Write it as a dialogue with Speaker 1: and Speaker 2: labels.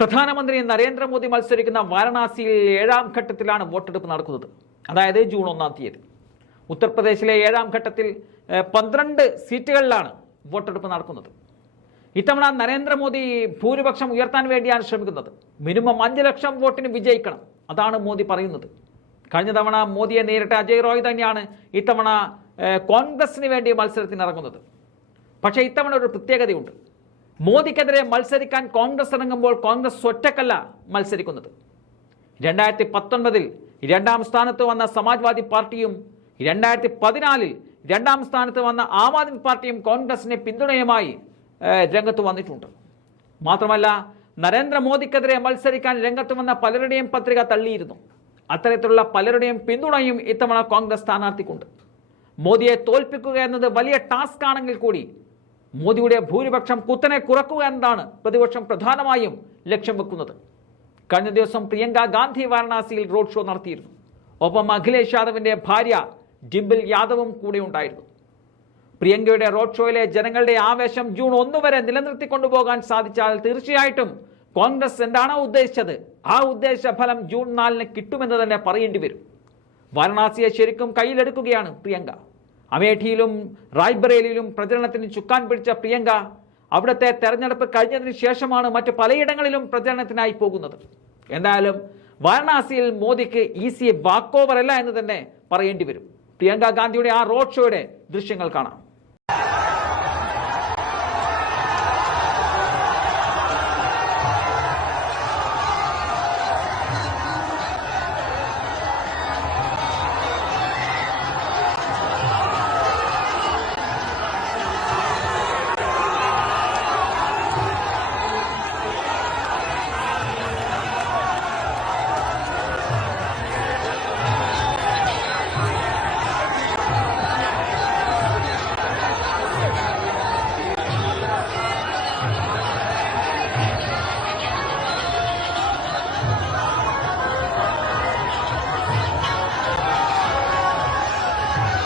Speaker 1: പ്രധാനമന്ത്രി നരേന്ദ്രമോദി മത്സരിക്കുന്ന വാരണാസിയിൽ ഏഴാം ഘട്ടത്തിലാണ് വോട്ടെടുപ്പ് നടക്കുന്നത്. അതായത് ജൂൺ ഒന്നാം തീയതി. ഉത്തർപ്രദേശിലെ ഏഴാം ഘട്ടത്തിൽ പന്ത്രണ്ട് സീറ്റുകളിലാണ് വോട്ടെടുപ്പ് നടക്കുന്നത്. ഇത്തവണ നരേന്ദ്രമോദി ഭൂരിപക്ഷം ഉയർത്താൻ വേണ്ടിയാണ് ശ്രമിക്കുന്നത്. മിനിമം അഞ്ച് ലക്ഷം വോട്ടിന് വിജയിക്കണം അതാണ് മോദി പറയുന്നത്. കഴിഞ്ഞ തവണ മോദിയെ നേരിട്ട അജയ് റോയ് തന്നെയാണ് ഇത്തവണ കോൺഗ്രസിന് വേണ്ടി മത്സരത്തിനിറങ്ങുന്നത്. പക്ഷേ ഇത്തവണ ഒരു പ്രത്യേകതയുണ്ട്. മോദിക്കെതിരെ മത്സരിക്കാൻ കോൺഗ്രസ് ഇറങ്ങുമ്പോൾ കോൺഗ്രസ് ഒറ്റക്കല്ല മത്സരിക്കുന്നത്. രണ്ടായിരത്തി പത്തൊൻപതിൽ രണ്ടാം സ്ഥാനത്ത് വന്ന സമാജ്വാദി പാർട്ടിയും രണ്ടായിരത്തി പതിനാലിൽ രണ്ടാം സ്ഥാനത്ത് വന്ന ആം ആദ്മി പാർട്ടിയും കോൺഗ്രസിനെ പിന്തുണയുമായി രംഗത്ത് വന്നിട്ടുണ്ട്. മാത്രമല്ല നരേന്ദ്രമോദിക്കെതിരെ മത്സരിക്കാൻ രംഗത്ത് വന്ന പലരുടെയും പത്രിക തള്ളിയിരുന്നു. അത്തരത്തിലുള്ള പലരുടെയും പിന്തുണയും ഇത്തവണ കോൺഗ്രസ് സ്ഥാനാർത്ഥിക്കുണ്ട്. മോദിയെ തോൽപ്പിക്കുക എന്നത് വലിയ ടാസ്ക് ആണെങ്കിൽ കൂടി മോദിയുടെ ഭൂരിപക്ഷം കുത്തനെ കുറക്കുക എന്നതാണ് പ്രതിപക്ഷം പ്രധാനമായും ലക്ഷ്യം വെക്കുന്നത്. കഴിഞ്ഞ ദിവസം പ്രിയങ്ക ഗാന്ധി വാരണാസിയിൽ റോഡ് ഷോ നടത്തിയിരുന്നു. ഒപ്പം അഖിലേഷ് യാദവിന്റെ ഭാര്യ ഡിംബിൽ യാദവും കൂടെ ഉണ്ടായിരുന്നു. പ്രിയങ്കയുടെ റോഡ് ഷോയിലെ ജനങ്ങളുടെ ആവേശം ജൂൺ ഒന്ന് വരെ നിലനിർത്തി കൊണ്ടുപോകാൻ സാധിച്ചാൽ തീർച്ചയായിട്ടും കോൺഗ്രസ് എന്താണോ ഉദ്ദേശിച്ചത് ആ ഉദ്ദേശ ഫലം ജൂൺ നാലിന് കിട്ടുമെന്ന് തന്നെ പറയേണ്ടി വരും. വാരണാസിയെ ശരിക്കും കയ്യിലെടുക്കുകയാണ് പ്രിയങ്ക. അമേഠിയിലും റായ്ബറേലിയിലും പ്രചരണത്തിന് ചുക്കാൻ പിടിച്ച പ്രിയങ്ക അവിടുത്തെ തെരഞ്ഞെടുപ്പ് കഴിഞ്ഞതിന് ശേഷമാണ് മറ്റ് പലയിടങ്ങളിലും പ്രചരണത്തിനായി പോകുന്നത്. എന്തായാലും വാരണാസിയിൽ മോദിക്ക് ഈസി വാക്കോവർ അല്ല എന്ന് തന്നെ പറയേണ്ടി വരും. പ്രിയങ്ക ഗാന്ധിയുടെ ആ റോഡ് ഷോയുടെ ദൃശ്യങ്ങൾ കാണാം.